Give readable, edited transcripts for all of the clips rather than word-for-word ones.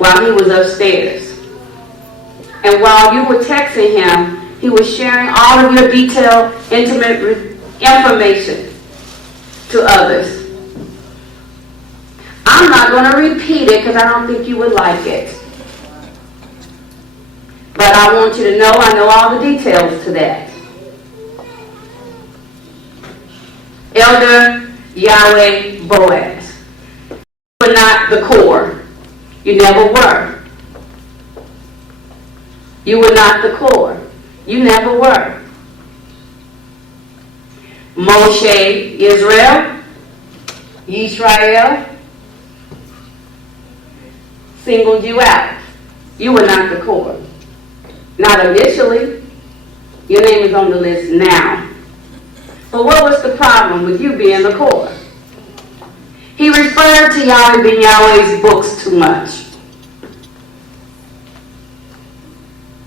while he was upstairs. And while you were texting him, he was sharing all of your detailed, intimate information to others. I'm not going to repeat it because I don't think you would like it. But I want you to know I know all the details to that. Elder Yahweh Boaz. You were not the core. You never were. You were not the core. You never were. Moshe Yisrael singled you out. You were not the core. Not initially. Your name is on the list now. But what was the problem with you being the core? He referred to Yahweh ben Yahweh's books too much.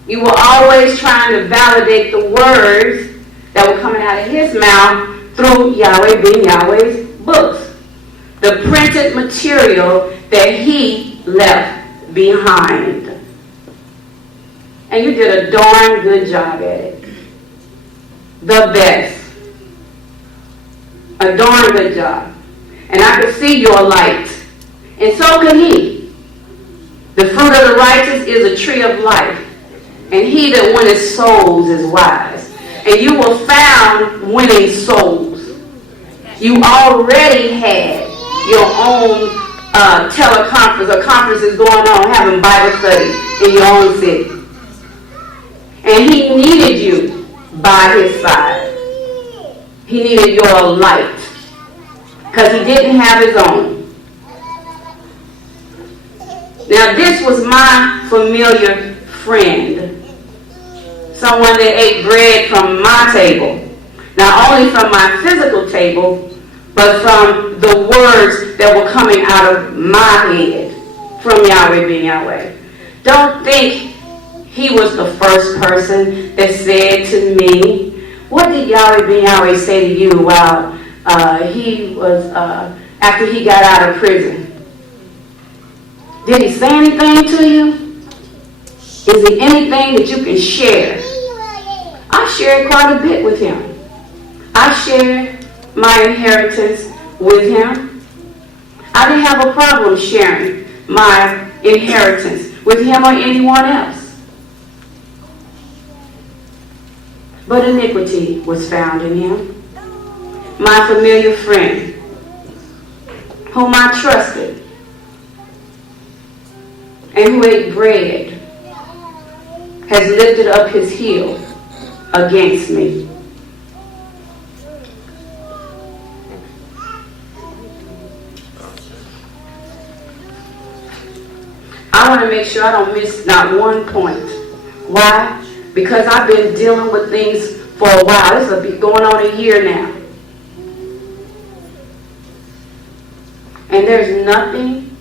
You were always trying to validate the words that were coming out of his mouth through Yahweh ben Yahweh's books. The printed material that he left behind. And you did a darn good job at it. The best. A darn good job. And I could see your light. And so could he. The fruit of the righteous is a tree of life. And he that winneth souls is wise. And you were found winning souls. You already had your own teleconference or conferences going on, having Bible studies in your own city. And he needed you by his side. He needed your light. Because he didn't have his own. Now this was my familiar friend. Someone that ate bread from my table. Not only from my physical table, but from the words that were coming out of my head from Yahweh ben Yahweh. Don't think he was the first person that said to me, what did Yahweh ben Yahweh say to you while he was, after he got out of prison? Did he say anything to you? Is there anything that you can share? I shared quite a bit with him. I shared my inheritance with him. I didn't have a problem sharing my inheritance with him or anyone else. But iniquity was found in him. My familiar friend, whom I trusted, and who ate bread, has lifted up his heel against me. I want to make sure I don't miss not one point. Why? Because I've been dealing with things for a while. This will be going on a year now. And there's nothing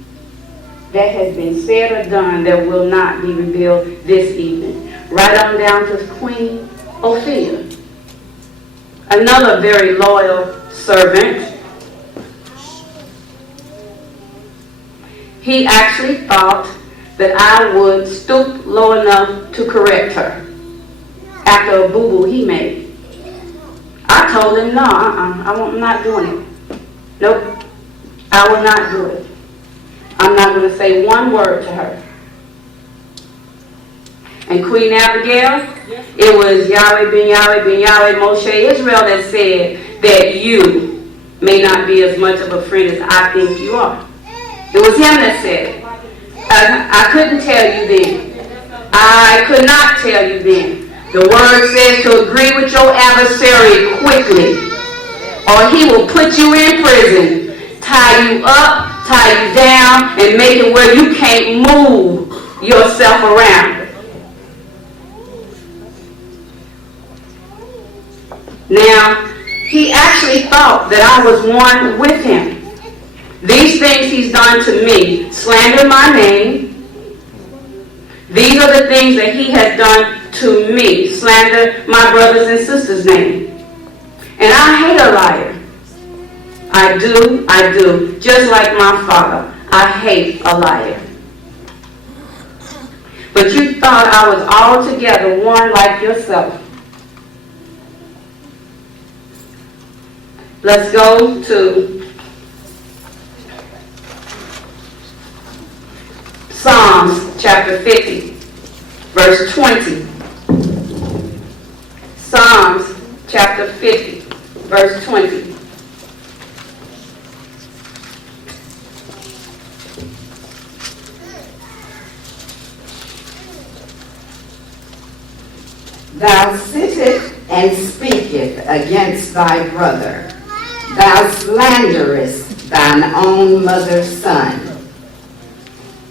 that has been said or done that will not be revealed this evening. Right on down to Queen Ophia. Another very loyal servant. He actually thought that I would stoop low enough to correct her after a boo-boo he made. I told him, no, I'm not doing it. Nope, I will not do it. I'm not going to say one word to her. And Queen Abigail, it was Yahweh ben Yahweh Moshe Israel that said that you may not be as much of a friend as I think you are. It was him that said it. I couldn't tell you then. I could not tell you then. The word says to agree with your adversary quickly, or he will put you in prison, tie you up, tie you down, and make it where you can't move yourself around. Now, he actually thought that I was one with him. These things he's done to me, slander my name. These are the things that he has done to me, slander my brothers and sisters' name. And I hate a liar. I do. Just like my father, I hate a liar. but you thought I was altogether one like yourself. Let's go to Psalms chapter 50, verse 20. Psalms chapter 50, verse 20. Thou sittest and speakest against thy brother. Thou slanderest thine own mother's son.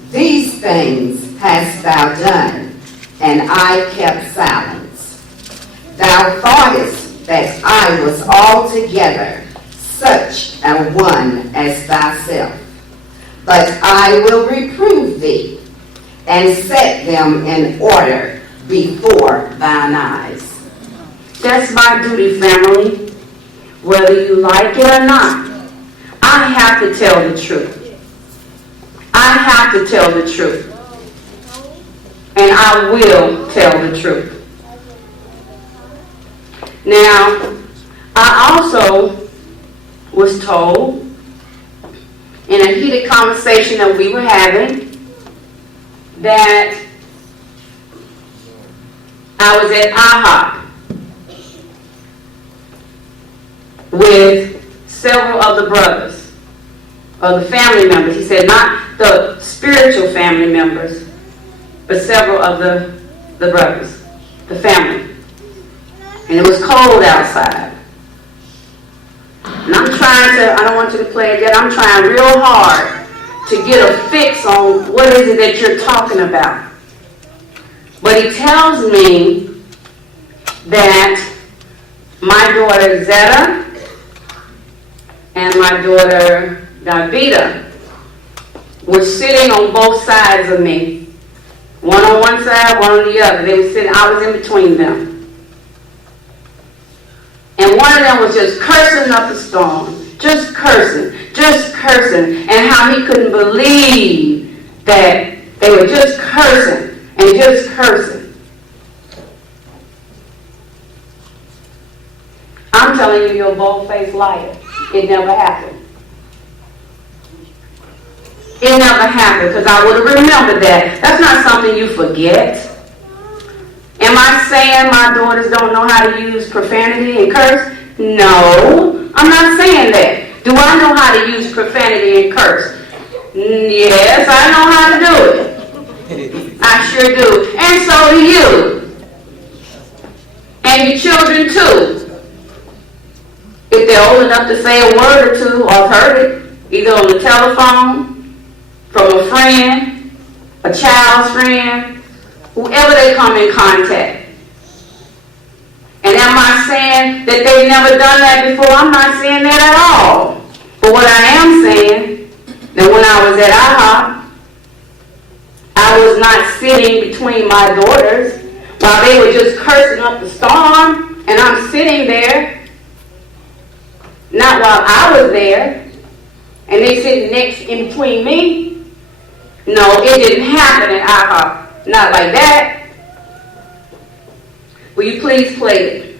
These things hast thou done, and I kept silence. Thou thoughtest that I was altogether such a one as thyself. But I will reprove thee, and set them in order before thine eyes. That's my duty, family. Whether you like it or not, I have to tell the truth. I have to tell the truth. And I will tell the truth. Now, I also was told in a heated conversation that we were having that I was at IHOP with several of the brothers, of the family members. He said not the spiritual family members, but several of the brothers, the family. And it was cold outside. And I'm trying to, I don't want you to play it yet, I'm trying real hard to get a fix on what is it that you're talking about. But he tells me that my daughter Zeta and my daughter Davida were sitting on both sides of me. One on one side, one on the other. They were sitting, I was in between them. And one of them was just cursing up a storm. Just cursing. And how he couldn't believe that they were just cursing. And just cursing. I'm telling you, you're a bold-faced liar. It never happened. It never happened because I would have remembered that. That's not something you forget. Am I saying my daughters don't know how to use profanity and curse? No, I'm not saying that. Do I know how to use profanity and curse? Yes, I know how to do it. I sure do. And so do you. And your children too. If they're old enough to say a word or two or heard it, either on the telephone, from a friend, a child's friend, whoever they come in contact. And am I saying that they've never done that before? I'm not saying that at all. But what I am saying, that when I was at IHOP, I was not sitting between my daughters while they were just cursing up the storm, and I'm sitting there, not while I was there, and they sitting next in between me. No, it didn't happen at IHOP. Not like that. Will you please play it?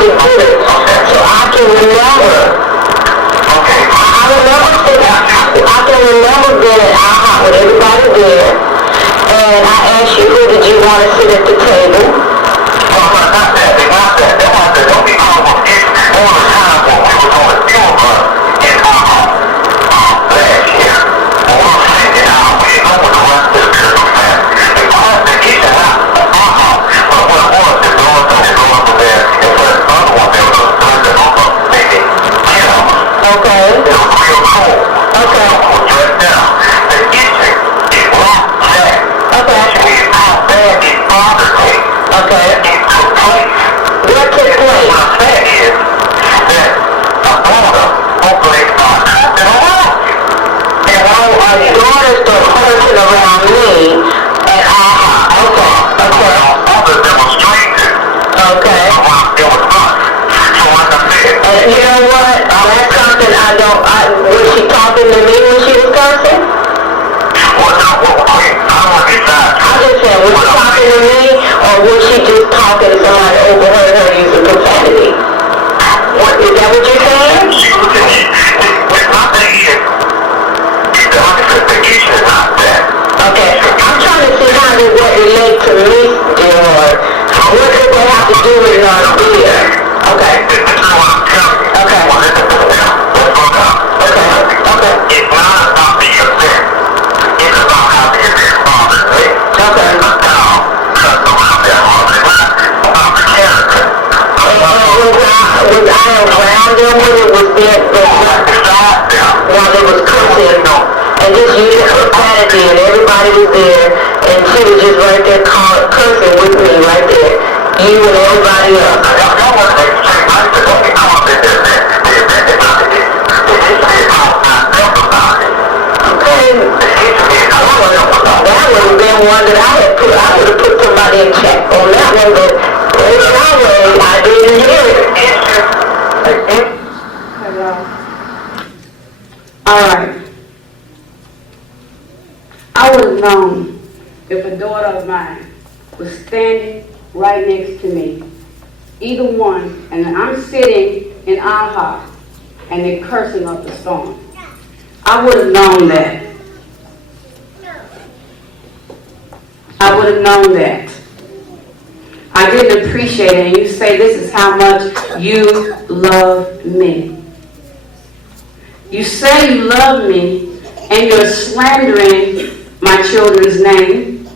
really good. So I can remember. Okay. I can remember being at IHOP with everybody there. And I asked you, who did you want to sit at the table? Oh, not that. They got that. They want to don't be comfortable. It's all the time when we were going to fuel bus in IHOP last year. When we were sitting out, we didn't know what the rest of the people said. They called the kitchen out of IHOP. But what it was, the doors don't go up there. And for the other one, they were just going to go up maybe 10 of us. Okay. It was real cool. Okay. We were dressed down. The kitchen is locked back. Okay. We out there in Father's Day. Okay. It took place. What took place? What I'm saying is that a daughter openly started cussing around you. And all our daughters started cursing around me at IHOP. Okay. Okay. Others that were strangers. Okay. It was us. So like I said. And you know what? That's something was she talking to me when she was cursing? Well, no, wait. I don't want to decide. I just said, was she talking to me, or was she just talking to somebody overheard her using profanity? What, is that what you're saying? She was saying, my thing is, the kitchen is not that. Okay, I'm trying to see how did what relate to me, or what did they have to do with Nardea? Okay. This is what I'm telling you. Okay. Well, let's go down. Okay. Okay. It's not about the event. It's about how the event bothers me. Okay. Now, cut around that hard. It's not about the character. Was I around them when it was there? While it was cooking, and just using profanity, and everybody was there, and she was just right there cursing with me right there. You and everybody else. Y'all want to explain. I said, don't be caught in this event. The event is not it. The history is how not them about it. Okay. The history is how not them about it. That would have been one that I would have put somebody in check on that one, but I didn't hear it. All right. I would have known if a daughter of mine was standing right next to me, either one, and I'm sitting in IHOP and they're cursing up the storm. I would have known that. I would have known that. I didn't appreciate it, and you say this is how much you love me. You say you love me, and you're slandering my children's name.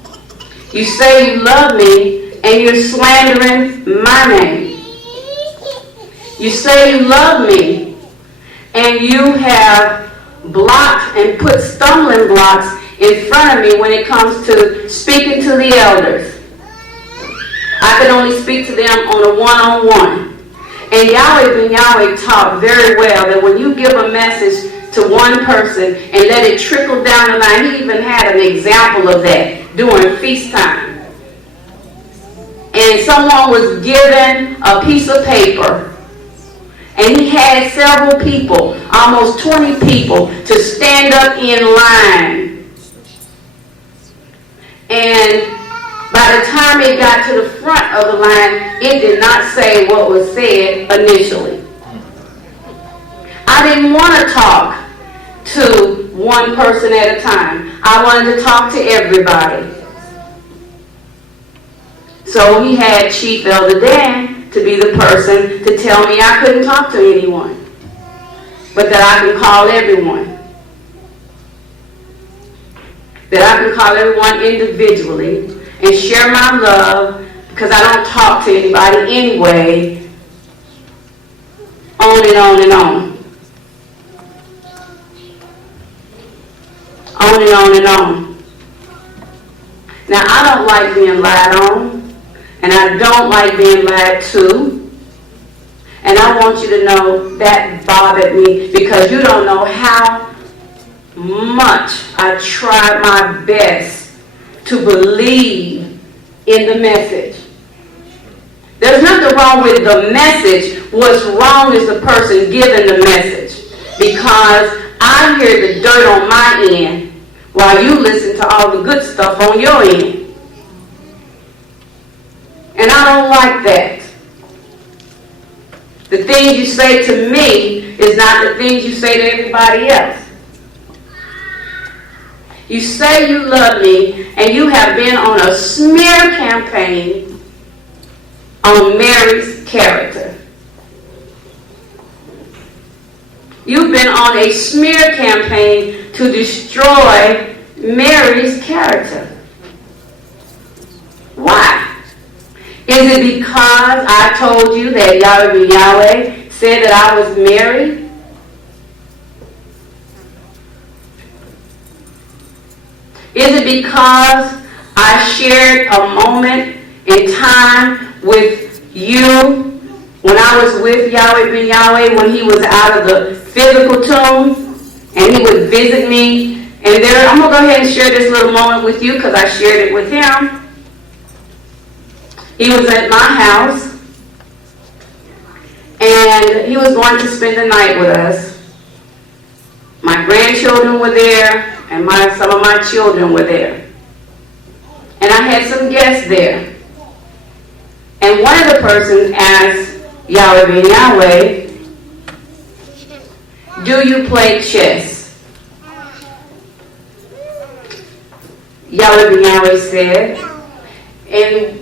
You say you love me, and you're slandering my name. You say you love me, and you have blocked and put stumbling blocks in front of me when it comes to speaking to the elders. I can only speak to them on a one-on-one. And Yahweh taught very well that when you give a message to one person and let it trickle down the line, he even had an example of that during feast time. And someone was given a piece of paper, and he had several people, almost 20 people, to stand up in line. And by the time it got to the front of the line, it did not say what was said initially. I didn't want to talk to one person at a time. I wanted to talk to everybody. So he had Chief Elder Dan to be the person to tell me I couldn't talk to anyone, but that I can call everyone. That I can call everyone individually and share my love, because I don't talk to anybody anyway. On and on and on. On and on and on. Now, I don't like being lied on, and I don't like being lied to. And I want you to know that bothered me, because you don't know how much I tried my best to believe in the message. There's nothing wrong with the message. What's wrong is the person giving the message, because I hear the dirt on my end while you listen to all the good stuff on your end. And I don't like that. The things you say to me is not the things you say to everybody else. You say you love me, and you have been on a smear campaign on Mary's character. You've been on a smear campaign to destroy Mary's character. Why? Is it because I told you that Yahweh said that I was Mary? Is it because I shared a moment in time with you when I was with Yahweh when he was out of the physical tomb and he would visit me? And there, I'm going to go ahead and share this little moment with you because I shared it with him. He was at my house and he was going to spend the night with us. My grandchildren were there and some of my children were there. And I had some guests there. And one of the persons asked Yahweh, do you play chess? Yahweh said, and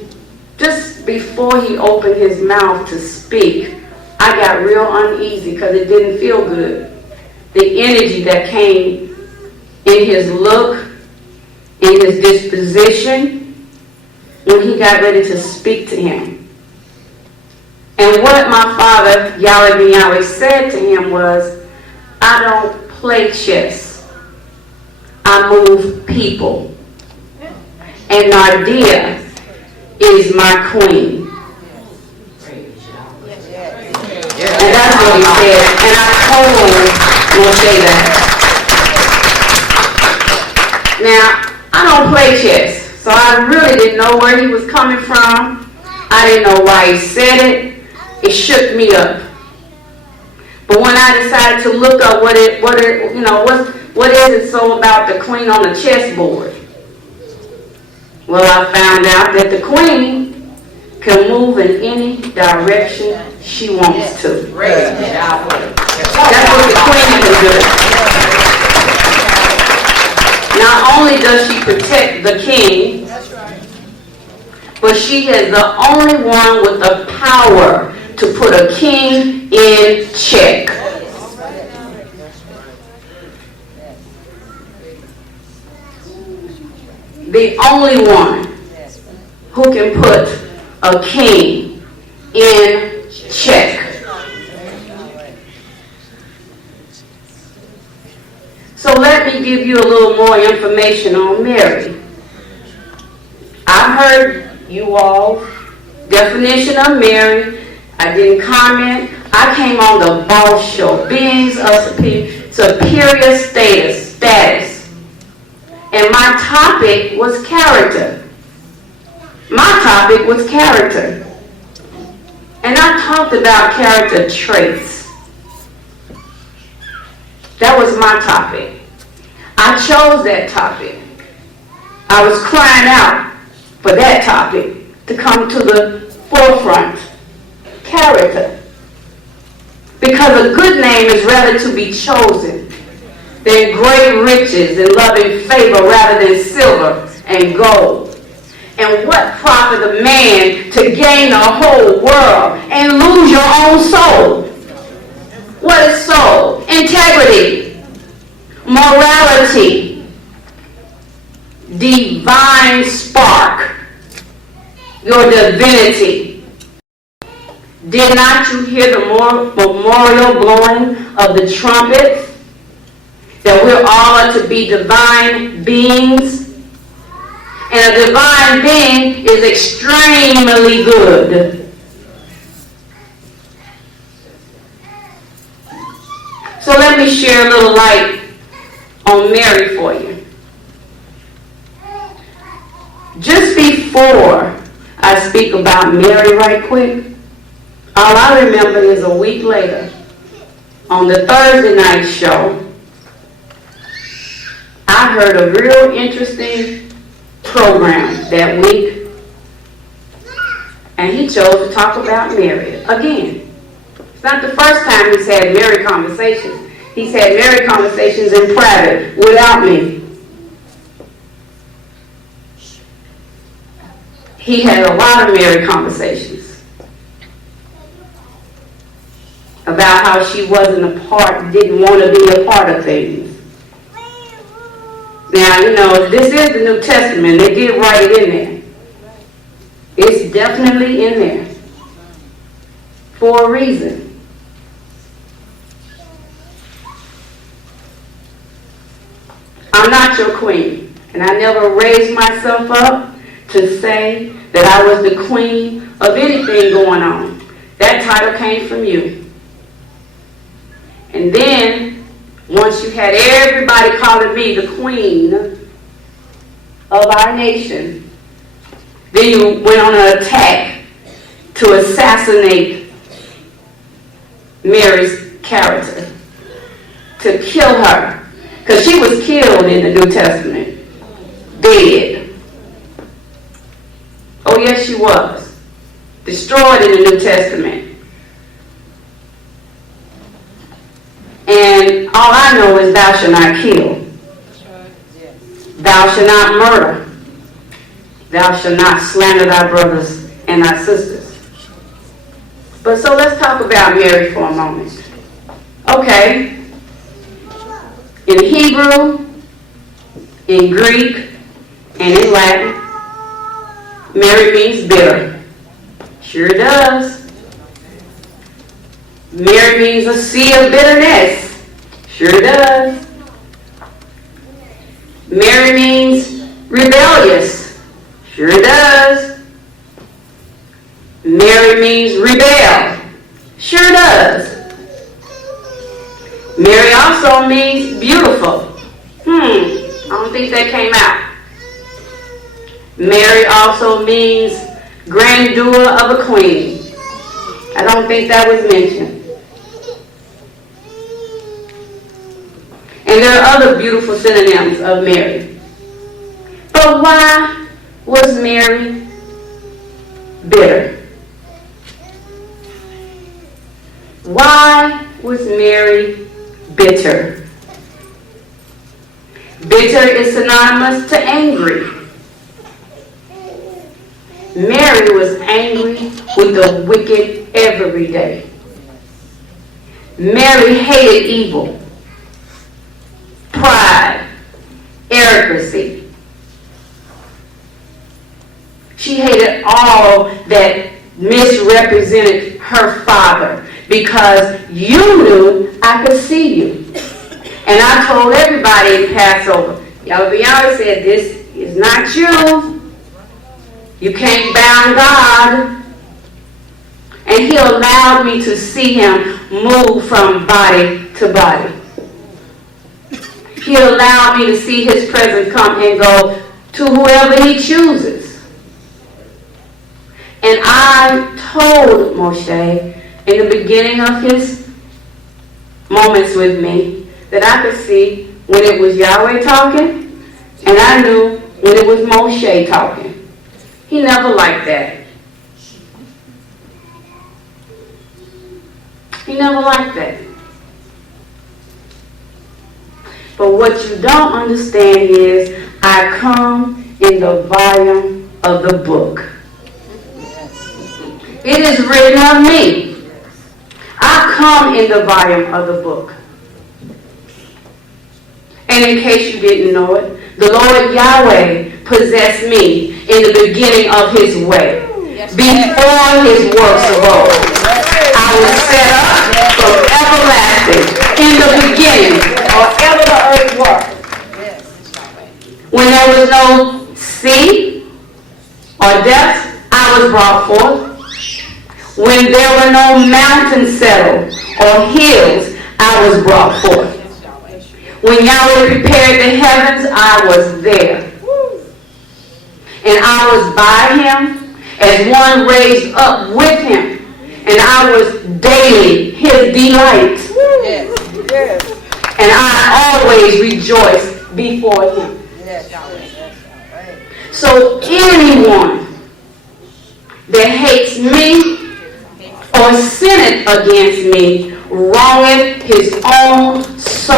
just before he opened his mouth to speak, I got real uneasy because it didn't feel good. The energy that came in his look, in his disposition, when he got ready to speak to him. And what my father, Yahweh, said to him was, I don't play chess. I move people. And Nardea is my queen. And that's what he said. And I totally will say that. Now, I don't play chess, so I really didn't know where he was coming from. I didn't know why he said it. It shook me up. But when I decided to look up what is it so about the queen on the chessboard? Well, I found out that the queen can move in any direction she wants to. That's what the queen can do. Not only does she protect the king, but she is the only one with the power to put a king in check. The only one who can put a king in check. So let me give you a little more information on Mary. I heard you all definition of Mary. I didn't comment. I came on the boss show, beings of superior status. And my topic was character. My topic was character. And I talked about character traits. That was my topic. I chose that topic. I was crying out for that topic to come to the forefront. Character. Because a good name is rather to be chosen than great riches and loving favor rather than silver and gold. And what profit a man to gain the whole world and lose your own soul? What is soul? Integrity, morality, divine spark, your divinity. Did not you hear the memorial blowing of the trumpet? That we're all to be divine beings? And a divine being is extremely good. So let me share a little light on Mary for you. Just before I speak about Mary right quick, all I remember is a week later, on the Thursday night show, I heard a real interesting program that week, and he chose to talk about Mary again. It's not the first time he's had married conversations. He's had married conversations in private without me. He had a lot of married conversations about how she wasn't a part, didn't want to be a part of things. Now, you know, this is the New Testament. They did write it in there. It's definitely in there for a reason. I'm not your queen, and I never raised myself up to say that I was the queen of anything going on. That title came from you. And then, once you had everybody calling me the queen of our nation, then you went on an attack to assassinate Mary's character, to kill her. Because she was killed in the New Testament. Dead. Oh, yes, she was. Destroyed in the New Testament. And all I know is thou shalt not kill. Thou shalt not murder. Thou shalt not slander thy brothers and thy sisters. But so let's talk about Mary for a moment. Okay. In Hebrew, in Greek, and in Latin, Mary means bitter. Sure does. Mary means a sea of bitterness. Sure does. Mary means rebellious. Sure does. Mary means rebel. Sure does. Mary also means beautiful. I don't think that came out. Mary also means grandeur of a queen. I don't think that was mentioned. And there are other beautiful synonyms of Mary. But why was Mary bitter? Why was Mary bitter? Bitter is synonymous to angry. Mary was angry with the wicked every day. Mary hated evil, pride, arrogance. She hated all that misrepresented her father, because you knew I could see you. And I told everybody in Passover, Yahweh said, this is not you. You can't bound God. And he allowed me to see him move from body to body. He allowed me to see his presence come and go to whoever he chooses. And I told Moshe in the beginning of his moments with me that I could see when it was Yahweh talking, and I knew when it was Moshe talking. He never liked that. He never liked that. But what you don't understand is I come in the volume of the book. It is written of me. I come in the volume of the book. And in case you didn't know it, the Lord Yahweh possessed me in the beginning of his way. Before his works of old, I was set up from everlasting in the beginning, or ever the earth was. When there was no sea or depths, I was brought forth. When there were no mountains settled or hills, I was brought forth. When Yahweh prepared the heavens, I was there. And I was by him as one raised up with him. And I was daily his delight. And I always rejoiced before him. So anyone that hates me or sin sinneth against me wrongeth his own soul.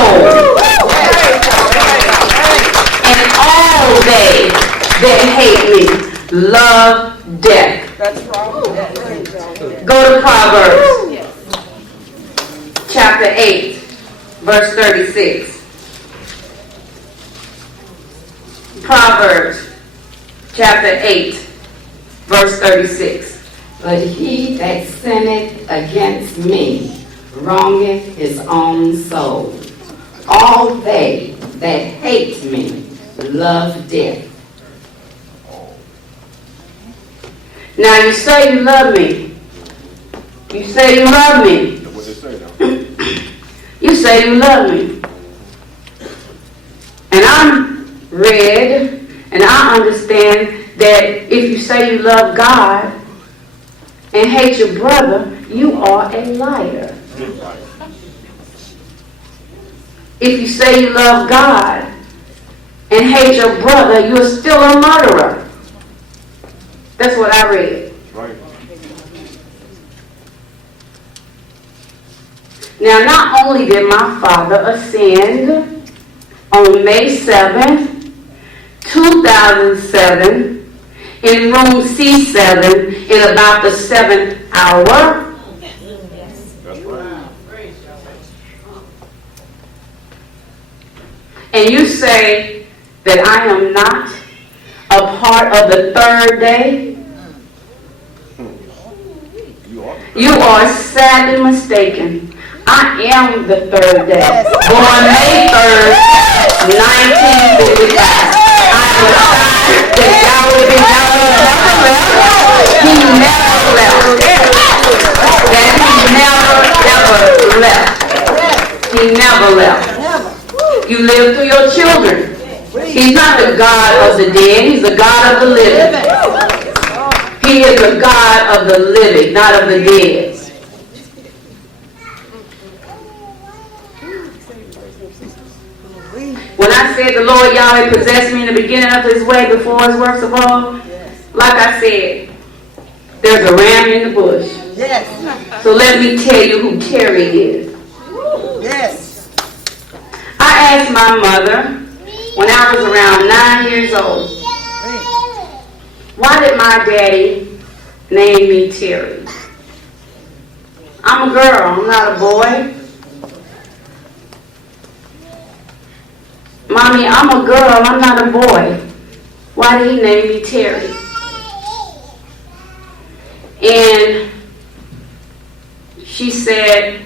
And all they that hate me love death. That's wrong. Go to Proverbs chapter 8, verse 36. Proverbs chapter 8, verse 36. But he that sinneth against me wrongeth his own soul. All they that hate me love death. Now you say you love me. You say you love me. What they say now? You say you love me. And I'm read, and I understand that if you say you love God and hate your brother, you are a liar. If you say you love God and hate your brother, you're still a murderer. That's what I read. Right. Now, not only did my father ascend on May 7th, 2007, in room C7, in about the 7th hour, That's right. and you say that I am not a part of the third day, you are sadly mistaken. I am the third day. Born May 3rd, 1955. I am sorry that Yahweh never left. He never left. That he never ever left. He never left. You live through your children. He's not the God of the dead. He's the God of the living. He is the God of the living, not of the dead. When I said the Lord Yahweh possessed me in the beginning of his way before his works of all, like I said, there's a ram in the bush. Yes. So let me tell you who Terry is. Yes. I asked my mother when I was around 9 years old, why did my daddy name me Terry? I'm a girl, I'm not a boy. Mommy, I'm a girl, I'm not a boy. Why did he name me Terry? And she said,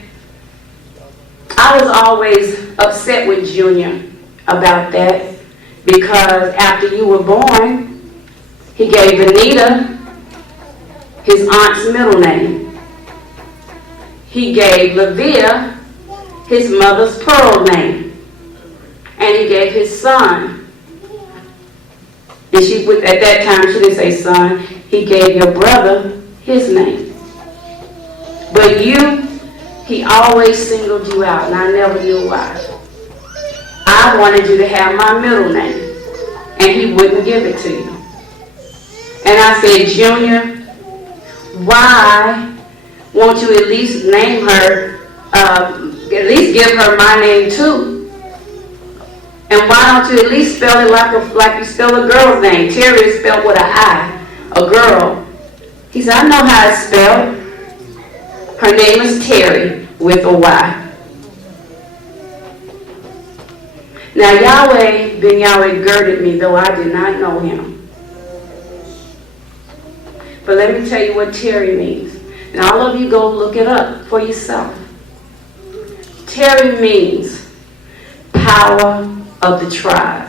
I was always upset with Junior about that because after you were born, he gave Anita his aunt's middle name. He gave Levia his mother's pearl name. And he gave his son. And at that time, she didn't say son. He gave your brother his name. But you, he always singled you out, and I never knew why. I wanted you to have my middle name, and he wouldn't give it to you. And I said, Junior, why won't you at least name her, at least give her my name too? And why don't you at least spell it like you spell a girl's name? Terry is spelled with an I, a girl. He said, I know how it's spelled. Her name is Terry with a Y. Now Yahweh, Ben Yahweh girded me, though I did not know him. But let me tell you what Terry means. And all of you go look it up for yourself. Terry means power of the tribe.